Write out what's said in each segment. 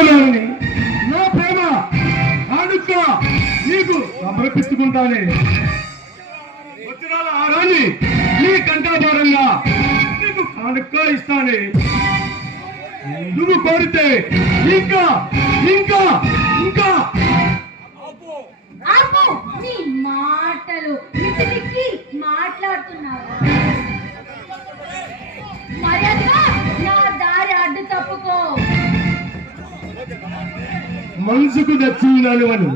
ప్రేమని నా ప్రేమ కానుక నీకు సమర్పించుకుంటానే. వజ్రాల హారాన్ని నీ కంఠాభారంగా నీకు కానుక ఇస్తానే. నువ్వు కోరితే ఇంకా ఇంకా ఇంకా నీ మాటలు మాట్లాడుతున్నావు. మర్యాదగా నా దారి అడ్డు తప్పుకో. మనసుకు నచ్చిందని అని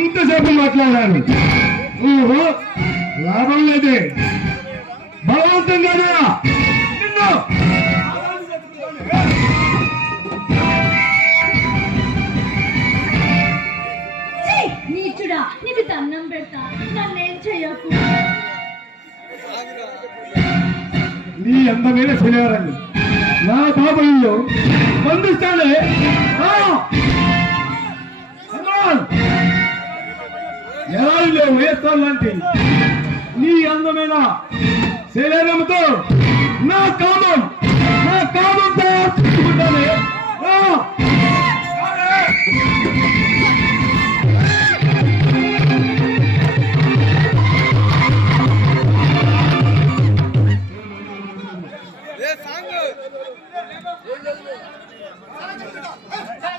ఇంతసేపు మాట్లాడాను. ఓహో లాభం లేదే. బలవంతంగానే నిన్ను నీచుడా, నీకు దండం పెడతా, నన్నేం చెయ్యకు. నీ అందమైన శనివారాన్ని నా బాబుల్లో బంధిస్తానే. ఎలా వేస్తాను లాంటి నీ అందమైన శరీరంతో నా కామంతో చూసుకుంటానే.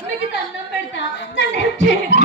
మీకు దండం పెడతా, నన్నేం చెయ్యకు.